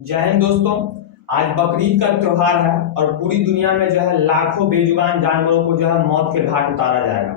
जय हिंद दोस्तों। आज बकरीद का त्योहार है और पूरी दुनिया में जो है लाखों बेजुबान जानवरों को जो है मौत के घाट उतारा जाएगा।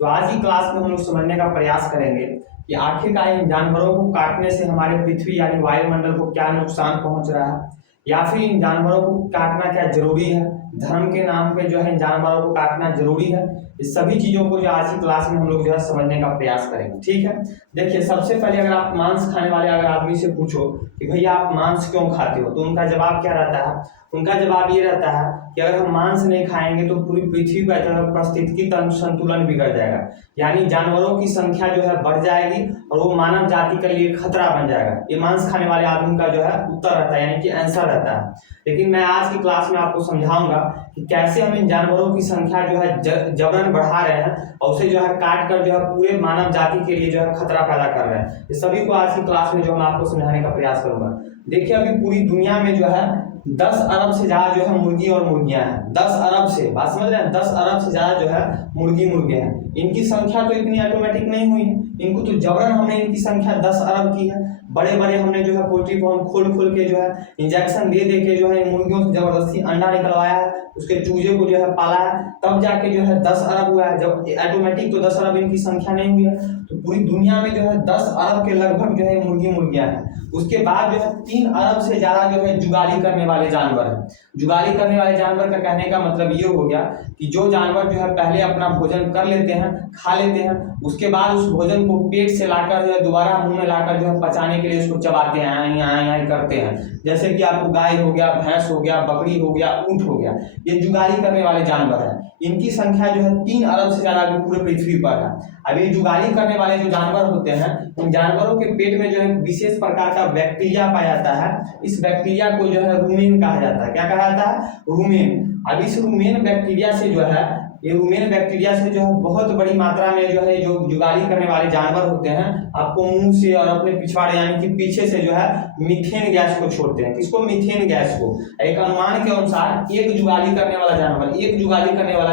तो आज की क्लास में हम लोग समझने का प्रयास करेंगे कि आखिरकार इन जानवरों को काटने से हमारे पृथ्वी यानी वायुमंडल को क्या नुकसान पहुंच रहा है, या फिर इन जानवरों को काटना क्या जरूरी है, धर्म के नाम पे जो है इन जानवरों को काटना जरूरी है। इस सभी चीजों को जो आज की क्लास में हम लोग जो है समझने का प्रयास करेंगे। ठीक है, देखिए सबसे पहले अगर आप मांस खाने वाले अगर आदमी से पूछो कि भैया आप मांस क्यों खाते हो, तो उनका जवाब क्या रहता है? उनका जवाब ये रहता है कि अगर हम मांस नहीं खाएंगे तो पूरी पृथ्वी का पारिस्थितिकी तंत्र संतुलन बिगड़ जाएगा, यानी जानवरों की संख्या जो है बढ़ जाएगी और वो मानव जाति के लिए खतरा बन जाएगा। ये मांस खाने वाले आदमी का जो है उत्तर रहता है, यानी कि आंसर रहता है। लेकिन मैं आज की क्लास में आपको समझाऊंगा कि कैसे हम इन जानवरों की संख्या जो है जबरन बढ़ा रहे हैं और उसे जो है काट कर जो है पूरे मानव जाति के लिए जो है खतरा पैदा कर रहे हैं। इस सभी को आज की क्लास में जो मैं आपको समझाने का प्रयास करूंगा। देखिए अभी पूरी दुनिया में जो है 10 अरब से ज्यादा जो है मुर्गी और मुर्गियां हैं। 10 अरब से, बात समझ रहे हैं, 10 अरब से ज्यादा जो है मुर्गे हैं। इनकी संख्या तो इतनी ऑटोमेटिक नहीं हुई, इनको तो जबरन हमने इनकी संख्या 10 अरब की है। बड़े बड़े हमने जो है पोल्ट्री फार्म खोल के जो है इंजेक्शन दे के जो है मुर्गियों से जबरदस्ती अंडा निकलवाया है, उसके चूजे को जो है पाला है, तब जाके जो है 10 अरब हुआ है। जब ऑटोमेटिक तो 10 अरब इनकी संख्या नहीं हुई है। तो पूरी दुनिया में जो है 10 अरब के लगभग जो है मुर्गियां हैं। उसके बाद जो है 3 अरब से ज्यादा जो है जुगाली करने वाले जानवर हैं। जुगाली करने वाले जानवर का कहने का मतलब ये हो गया कि जो जानवर जो है पहले अपना भोजन कर लेते हैं, खा लेते हैं, उसके बाद उस भोजन को पेट से लाकर जो है दोबारा मुंह में लाकर जो है पचाने के लिए उसको चबाते हैं, आई करते हैं। जैसे कि आपको गाय हो गया, भैंस हो गया, बकरी हो गया, ऊंट हो गया, ये जुगाली करने वाले जानवर हैं। इनकी संख्या जो है 3 अरब से ज्यादा पूरे पृथ्वी पर है। अब ये जुगाली करने वाले जो जानवर होते हैं, उन जानवरों के पेट में जो है विशेष प्रकार का बैक्टीरिया पाया जाता है। इस बैक्टीरिया को जो है रूमेन कहा जाता है। क्या कहा जाता है? रूमेन। अब इस रूमेन बैक्टीरिया से जो है बहुत बड़ी मात्रा में जो है जो जुगाली करने वाले जानवर होते हैं, आपको मुंह से और अपने पिछवाड़े यानी कि पीछे से जो है मीथेन गैस को छोड़ते हैं। किसको? मीथेन गैस को। एक अनुमान के अनुसार एक जुगाली करने वाला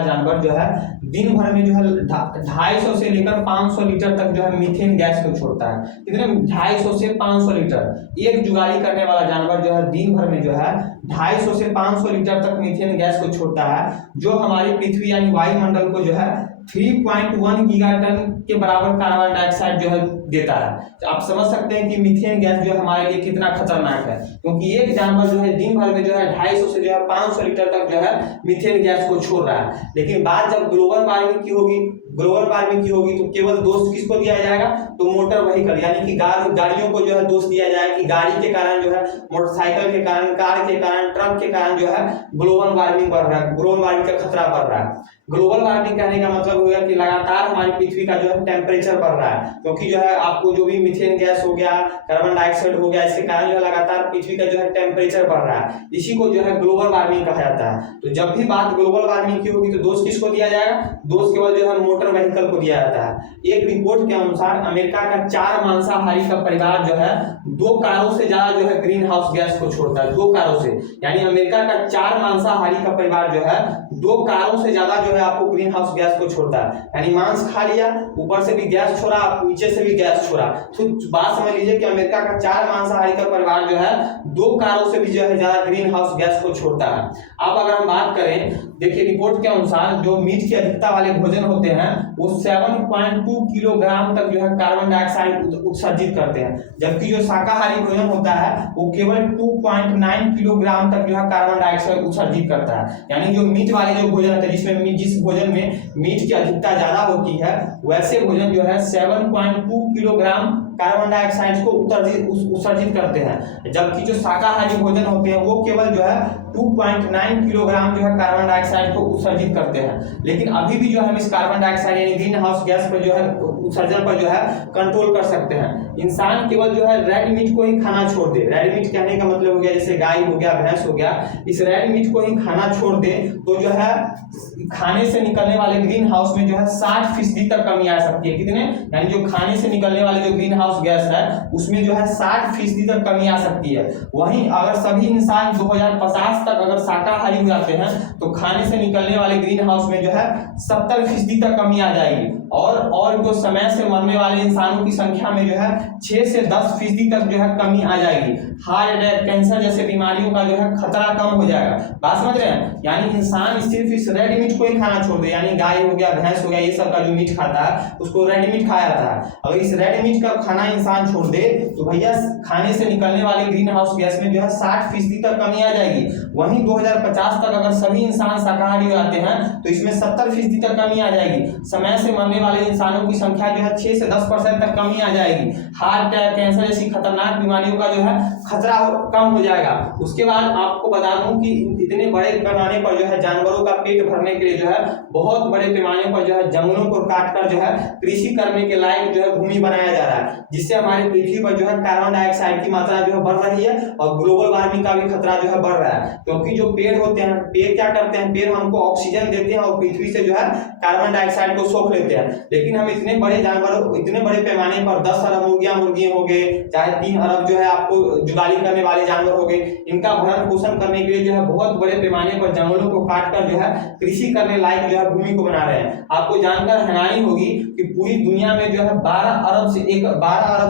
जानवर जो है दिन भर में जो है 250 से लेकर 500 लीटर तक जो है मीथेन गैस को छोड़ता है। कितने? 250 से 500 लीटर। एक जुगाली करने वाला जानवर जो है दिन भर में जो है 250 से 500 लीटर तक मीथेन गैस को छोड़ता है, जो हमारी पृथ्वी यानी वायुमंडल को जो है 3.1 गीगाटन के बराबर कार्बन डाइऑक्साइड जो है देता है। तो आप समझ सकते हैं कि मीथेन गैस जो हमारे लिए कितना खतरनाक है, क्योंकि एक जानवर जो है दिन भर में जो है 250 से जो है 500 लीटर तक जो है मीथेन गैस को छोड़ रहा है। लेकिन बात जब ग्लोबल वार्मिंग की होगी तो केवल दोष किसको दिया जाएगा? तो मोटर व्हीकल यानी कि गाड़ियों को जो है दोष दिया जाएगा कि गाड़ी के कारण जो है, मोटरसाइकिल के कारण, कार के कारण, ट्रक के कारण जो है ग्लोबल वार्मिंग बढ़ रहा है, ग्लोबल वार्मिंग का खतरा बढ़ रहा है। ग्लोबल वार्मिंग कहने का मतलब हो गया कि लगातार हमारी पृथ्वी का जो है टेम्परेचर बढ़ रहा है, क्योंकि जो है आपको जो भी मीथेन गैस हो गया, कार्बन डाइऑक्साइड हो गया, इसके कारण जो है लगातार पृथ्वी का जो है टेम्परेचर बढ़ रहा है। इसी को जो है ग्लोबल वार्मिंग कहा जाता है। तो जब भी बात ग्लोबल वार्मिंग की होगी तो दोष किसको दिया जाएगा? दोष केवल जो है मोटर व्हीकल को दिया जाता है। एक रिपोर्ट के अनुसार अमेरिका का 4 मांसाहारी का परिवार जो है 2 कारों से ज्यादा जो है ग्रीन हाउस गैस को छोड़ता है। 2 कारों से, यानी अमेरिका का 4 मांसाहारी का परिवार जो है 2 कारों से ज्यादा जो है आपको ग्रीन हाउस गैस को छोड़ता है। यानी मांस खा लिया, ऊपर से भी गैस छोड़ा, नीचे से भी गैस छोड़ा। तो बात समझ लीजिए कि अमेरिका का 4 मांसाहारी का परिवार जो है 2 कारों से भी जो है ज्यादा ग्रीन हाउस गैस को छोड़ता है। अब अगर हम बात करें, देखिए रिपोर्ट के अनुसार जो मीट की अधिकता वाले भोजन होते हैं वो 7.2 किलोग्राम तक जो है कार्बन डाइऑक्साइड उत्सर्जित करते हैं, जबकि जो शाकाहारी भोजन होता है वो केवल 2.9 किलोग्राम तक जो है कार्बन डाइऑक्साइड उत्सर्जित करता है। यानी जो मीट वाले जो भोजन होते हैं, जिस भोजन में मीट की अधिकता ज्यादा होती है, वैसे भोजन जो है 7.2 किलोग्राम कार्बन डाइऑक्साइड को उत्सर्जित करते हैं, जबकि जो शाकाहारी भोजन होते हैं वो केवल जो है 2.9 किलोग्राम जो है कार्बन डाइऑक्साइड को उत्सर्जित करते हैं। लेकिन अभी भी जो हम इस कार्बन डाइऑक्साइड यानी ग्रीन हाउस गैस पर जो है उत्सर्जन पर जो है कंट्रोल कर सकते हैं। इंसान केवल जो है रेड मीट को ही खाना छोड़ दे। रेड मीट कहने का मतलब हो गया जैसे गाय हो गया, भैंस हो गया, इस रेड मीट को ही खाना छोड़ दे तो जो है खाने से निकलने वाले ग्रीन हाउस में जो है 60% तक कमी आ सकती है। कितने? यानी जो खाने से निकलने वाले जो ग्रीन हाउस गैस है उसमें जो है 60% तक कमी आ सकती है। वहीं अगर सभी इंसान 2050 तक अगर शाकाहारी हो जाते हैं तो खाने से निकलने वाले ग्रीन हाउस में जो है 70% तक कमी आ जाएगी। और जो समय से मरने वाले इंसानों की संख्या में जो है 6 से 10% तक जो है कमी आ जाएगी। हार्ट अटैक, कैंसर जैसे बीमारियों का जो है खतरा कम हो जाएगा। बात समझ रहे हैं? यानी इंसान सिर्फ इस रेड मीट को ही खाना छोड़ दे, यानी गाय हो गया, भैंस हो गया, ये सब का जो मीट खाता है उसको रेड मीट खाया जाता है। अगर इस रेड मीट का खाना इंसान छोड़ दे तो भैया खाने से निकलने वाली ग्रीन हाउस गैस में जो है 60% तक कमी आ जाएगी। वहीं 2050 तक अगर सभी इंसान शाकाहारी हो जाते हैं तो इसमें 70% तक कमी आ जाएगी। समय से मरने वाले इंसानों की संख्या जो है 6 से 10% तक कमी आ जाएगी। हार्ट अटैक, कैंसर जैसी खतरनाक बीमारियों का जो है खतरा कम हो जाएगा। उसके बाद आपको बता दूं कि इतने बड़े पैमाने पर जो है जानवरों का पेट भरने के लिए जो है बहुत बड़े पैमाने पर जो है जंगलों को काटकर जो है कृषि करने के लायक जो है भूमि बनाया जा रहा है, जिससे हमारी पृथ्वी पर जो है कार्बन डाइऑक्साइड की मात्रा जो है बढ़ रही है और ग्लोबल वार्मिंग का भी खतरा जो है बढ़ रहा है। क्योंकि जो पेड़ होते हैं, पेड़ क्या करते हैं, पेड़ हमको ऑक्सीजन देते हैं और पृथ्वी से जो है कार्बन डाइऑक्साइड को सोख लेते हैं। लेकिन हम इतने बड़े जानवरों, इतने बड़े पैमाने पर 10 अरब मुर्गियां मुर्गी हो गए, चाहे 3 अरब जो है आपको जुगाली करने वाले जानवर हो गए, इनका भरण पोषण करने के लिए जो है बहुत बड़े पैमाने पर जंगलों को काटकर जो है कृषि करने लायक जो है भूमि को बना रहे हैं। आपको जानकर हैरानी होगी कि पूरी दुनिया में जो है 12 अरब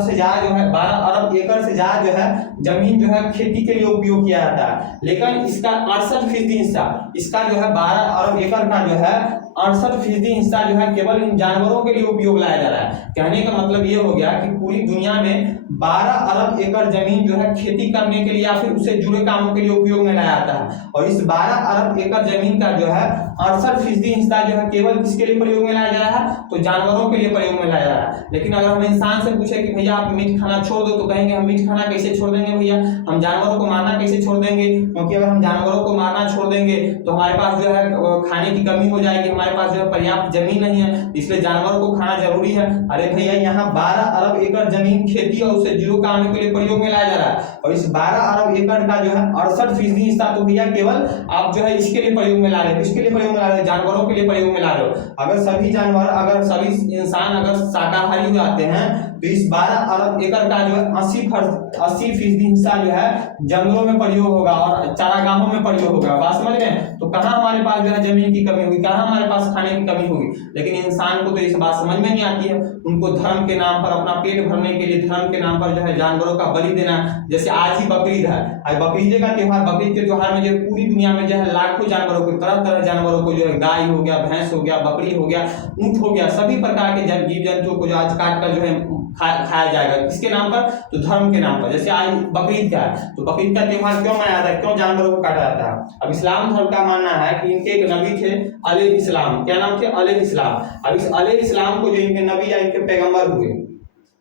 से ज्यादा जो है 12 अरब एकड़ से ज्यादा जो है जमीन जो है खेती के लिए उपयोग किया जाता है। लेकिन इसका 68% हिस्सा, इसका जो है 12 अरब एकड़ का जो है 68% हिस्सा जो है केवल इन जानवरों के लिए उपयोग लाया जा रहा है। कहने का मतलब ये हो गया कि पूरी दुनिया में 12 अरब एकड़ जमीन जो है खेती करने के लिए या फिर उससे जुड़े कामों के लिए उपयोग में लाया जाता है, और इस 12 अरब एकड़ जमीन का जो है 68% हिस्सा जो है केवल किसके लिए प्रयोग में लाया जा रहा है, तो जानवरों के लिए प्रयोग में लाया जा रहा है। लेकिन अगर हम इंसान से पूछे कि भैया आप मीट खाना छोड़ दो, तो कहेंगे हम मीट खाना कैसे छोड़ देंगे भैया, हम जानवरों को मारना कैसे छोड़ देंगे, क्योंकि अगर हम जानवरों को मारना छोड़ देंगे तो हमारे पास जो है खाने की कमी हो जाएगी, हमारे पास जो है पर्याप्त जमीन नहीं है, इसलिए जानवरों को खाना जरूरी है। अरे भैया यहाँ 12 अरब एकड़ जमीन खेती और उससे जुड़े कामों के लिए प्रयोग में लाया जा रहा है, और इस 12 अरब एकड़ का जो है 68% हिस्सा तो भैया केवल आप जो है इसके लिए प्रयोग में ला रहे हो, किसके लिए प्रयोग में ला रहे हो, जानवरों के लिए प्रयोग में ला रहे हो। अगर सभी जानवर, अगर सभी इंसान अगर शाकाहारी हो जाते हैं तो इस 12 अरब एकड़ का जो है 80% हिस्सा जो है जंगलों में प्रयोग होगा और चारागाहों में प्रयोग होगा। बात समझ रहे हैं? तो कहाँ हमारे पास जो है जमीन की कमी होगी, कहाँ हमारे पास खाने की कमी होगी। लेकिन इंसान को तो इस बात समझ में नहीं आती है। उनको धर्म के नाम पर, अपना पेट भरने के लिए धर्म के नाम पर जो है जानवरों का बलि देना। जैसे आज ही बकरीद है, आज बकरीद का त्योहार, बकरीद के त्योहार में जो पूरी दुनिया में जो है लाखों जानवरों को, तरह तरह जानवरों को जो है गाय हो गया, भैंस हो गया, बकरी हो गया, ऊंट हो गया, सभी प्रकार के जीव जंतुओं को जो आज काट कर जो है खाया जाएगा। किसके नाम पर? तो धर्म के नाम पर। जैसे आज बकरीद का है, तो बकरीद का त्योहार क्यों मनाया जाता है, क्यों जानवरों को काटा जाता है? अब इस्लाम धर्म का मानना है कि इनके एक नबी थे अलैहिस्सलाम, क्या नाम थे? अलैहिस्सलाम। अब इस अलैहिस्सलाम को जो इनके नबी या इनके पैगंबर हुए,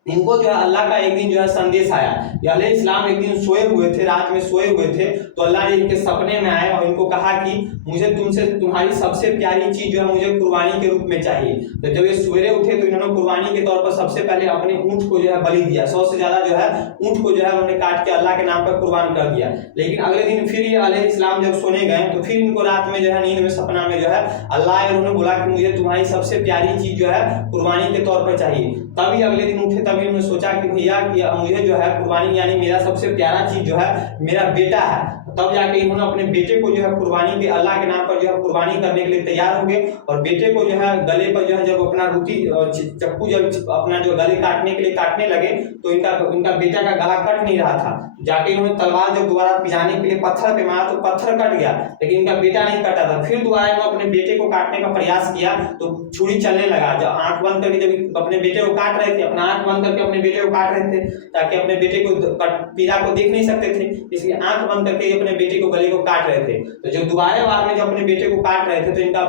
इनको जो है अल्लाह का एक दिन जो है संदेश आया। अलैहिस्सलाम एक दिन सोए हुए थे, रात में सोए हुए थे, तो अल्लाह ने इनके सपने में आए और इनको कहा कि मुझे तुमसे तुम्हारी सबसे प्यारी चीज जो है मुझे कुर्बानी के रूप में चाहिए। तो जब ये सवेरे उठे तो इन्होंने कुर्बानी के तौर पर सबसे पहले अपने ऊंट को जो है बलि दिया। 100 से ज्यादा जो है ऊंट को जो है उन्होंने काट के अल्लाह के नाम पर कुर्बान कर दिया। लेकिन अगले दिन फिर ये अलैहिस्सलाम जब सोने गए तो फिर इनको रात में जो है नींद में सपना में जो है अल्लाह उन्होंने बोला कि मुझे तुम्हारी सबसे प्यारी चीज जो है कुर्बानी के तौर पर चाहिए। तभी अगले दिन उठे, तभी उन्होंने सोचा कि भैया कि मुझे जो है कुर्बानी, यानी मेरा सबसे प्यारा चीज जो है मेरा बेटा है। तब जाके इन्होंने अपने बेटे को जो है कुर्बानी के, अल्लाह के नाम पर जो है कुर्बानी करने के लिए तैयार हो गए। और बेटे को जो है गले पर जो है जब अपना रूती चक्कू जब अपना जो गले काटने के लिए काटने लगे तो इनका बेटा का गला कट नहीं रहा था। जाके इन्होंने तलवार जब दोबारा पिजाने के लिए पत्थर पे मारा तो पत्थर कट गया, लेकिन इनका बेटा नहीं कटा था। फिर दोबारा इन्होंने अपने बेटे को काटने का प्रयास किया तो छुरी चलने लगा। जब आंख बंद करके जब अपने बेटे को काट रहे थे, अपना आंख बंद करके अपने बेटे को काट रहे थे ताकि अपने बेटे को पीड़ा को देख नहीं सकते थे, इसलिए आंख बंद करके अपने बेटे को गले को काट रहे थे। तो जब दोबारा बार में जब अपने बेटे को काट रहे थे तो इनका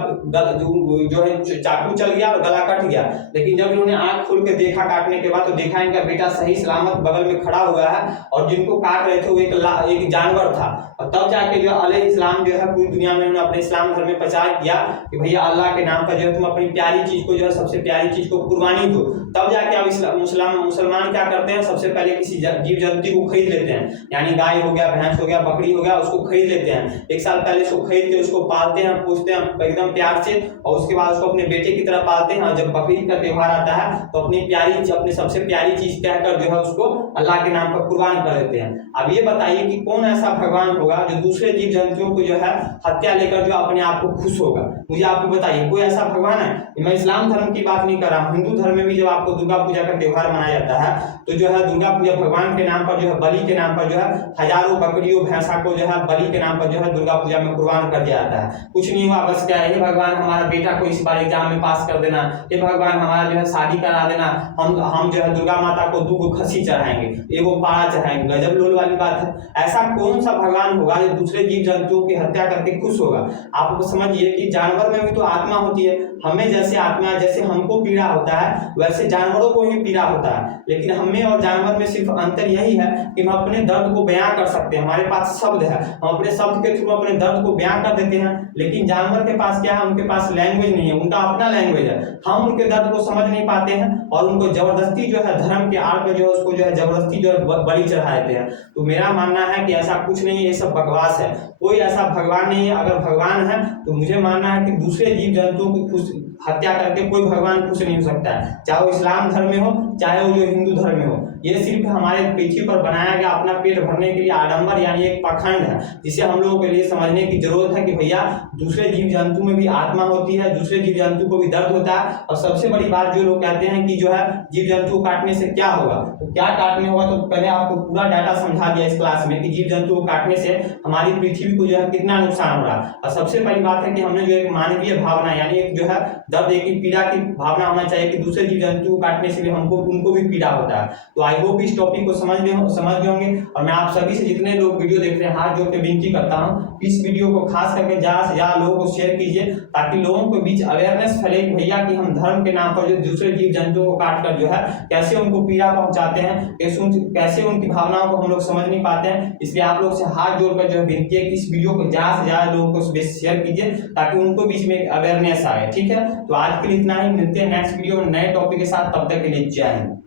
जो है चाकू चल गया और गला कट गया। लेकिन जब इन्होंने आंख खोल के देखा काटने के बाद तो देखा इनका बेटा सही सलामत बगल में खड़ा हुआ है और जिनको काट रहे थे वो एक जानवर था। और तब जाके जो अलैहिस्सलाम जो है पूरी दुनिया में उन्होंने अपने इस्लाम धर्म में प्रचार किया कि भैया अल्लाह के नाम पर जो है तुम अपनी प्यारी चीज को जो है सबसे प्यारी चीज को कुर्बानी दो। तब जाके अब मुसलमान क्या करते हैं, सबसे पहले किसी जीव जंतु को खरीद लेते हैं, यानी गाय हो गया, भैंस हो गया, बकरी हो गया, उसको खरीद लेते हैं। एक साल पहले उसको खरीद के उसको पालते हैं, पूछते हैं एकदम प्यार से, और उसके बाद उसको अपने बेटे की तरह पालते हैं। और जब बकरीद का त्योहार आता है तो अपनी सबसे प्यारी चीज कहकर जो है उसको अल्लाह के नाम पर कुर्बान कर देते हैं। अब ये बताइए कि कौन ऐसा भगवान होगा जो दूसरे जीव जंतुओं को जो है हत्या लेकर जो अपने आप को खुश होगा? मुझे आपको बताइए, कोई ऐसा भगवान है? मैं इस्लाम धर्म की बात नहीं कर रहा हूँ, हिंदू धर्म में भी जब आपको दुर्गा पूजा का त्योहार मनाया जाता है तो जो है दुर्गा पूजा भगवान के नाम पर जो है बलि के नाम पर जो है हजारों बकरियों भैंसा को जो है बलि के नाम पर जो है दुर्गा पूजा में कुर्बान कर दिया जाता है। कुछ नहीं हुआ, बस क्या है, हे भगवान हमारा बेटा को इस बार एग्जाम में पास कर देना, हे भगवान हमारा जो है शादी करा देना, हम जो है दुर्गा माता को 2 खस्सी चढ़ाएंगे, 1 पाड़ा चढ़ाएंगे। गजब लोल वाली बात है। ऐसा कौन सा भगवान होगा जो दूसरे जीव जंतुओं की हत्या करके खुश होगा? आप समझिए कि जानवर में भी तो आत्मा होती है। हमें जैसे आत्मा, जैसे हमको पीड़ा होता है वैसे जानवरों को भी पीड़ा होता है, लेकिन हमें और जानवर में सिर्फ अंतर यही है कि हम अपने दर्द को बयां कर सकते हैं, हमारे पास शब्द है, हम अपने शब्द के थ्रू अपने दर्द को बयां कर देते हैं। लेकिन जानवर के पास क्या है? उनके पास लैंग्वेज नहीं है, उनका अपना लैंग्वेज है। हम उनके दर्द को समझ नहीं पाते हैं और उनको जबरदस्ती जो है धर्म के आड़ पे जो है उसको जो है जबरदस्ती जो है बलि चढ़ा देते हैं। तो मेरा मानना है कि ऐसा कुछ नहीं है, ये सब बकवास है। कोई ऐसा भगवान नहीं है। अगर भगवान है तो मुझे मानना है कि दूसरे जीव जंतुओं की खुश हत्या करके कोई भगवान खुश नहीं हो सकता है, चाहे वो इस्लाम धर्म में हो चाहे वो जो हिंदू धर्म में हो। ये सिर्फ हमारे पृथ्वी पर बनाया गया अपना पेट भरने के लिए आडंबर यानी एक पाखंड है, जिसे हम लोगों के लिए समझने की जरूरत है कि भैया दूसरे जीव जंतु में भी आत्मा होती है, दूसरे जीव जंतु को भी दर्द होता है। और सबसे बड़ी बात जो लोग कहते हैं कि जो है जीव जंतु काटने से क्या होगा, तो क्या काटने होगा, तो पहले आपको पूरा डाटा समझा दिया इस क्लास में कि जीव जंतु को काटने से हमारी पृथ्वी को जो है कितना नुकसान हो रहा है। और सबसे बड़ी बात है कि हमने जो एक मानवीय भावना यानी एक जो है दर्द, एक पीड़ा की भावना होना चाहिए कि दूसरे जीव जंतु को काटने से भी उनको भी पीड़ा होता है। तो आई होप इस टॉपिक को समझ गए होंगे। और मैं आप सभी से जितने लोग वीडियो देख रहे हैं हाथ जोड़ के विनती करता हूँ इस वीडियो को खास करके ज्यादा से ज्यादा लोगों को शेयर कीजिए, ताकि लोगों के बीच अवेयरनेस फैले भैया कि हम धर्म के नाम पर जो दूसरे जीव जंतुओं को काट कर जो है कैसे उनको पीड़ा पहुंचाते हैं, कैसे उनकी भावनाओं को हम लोग समझ नहीं पाते हैं। इसलिए आप लोग से हाथ जोड़कर जो है विनती है कि इस वीडियो को ज्यादा से ज्यादा लोगों को शेयर कीजिए ताकि उनको बीच में अवेयरनेस आए। ठीक है, तो आज के लिए इतना ही, मिलते हैं नेक्स्ट वीडियो में नए टॉपिक के साथ, तब तक के लिए जय हिंद।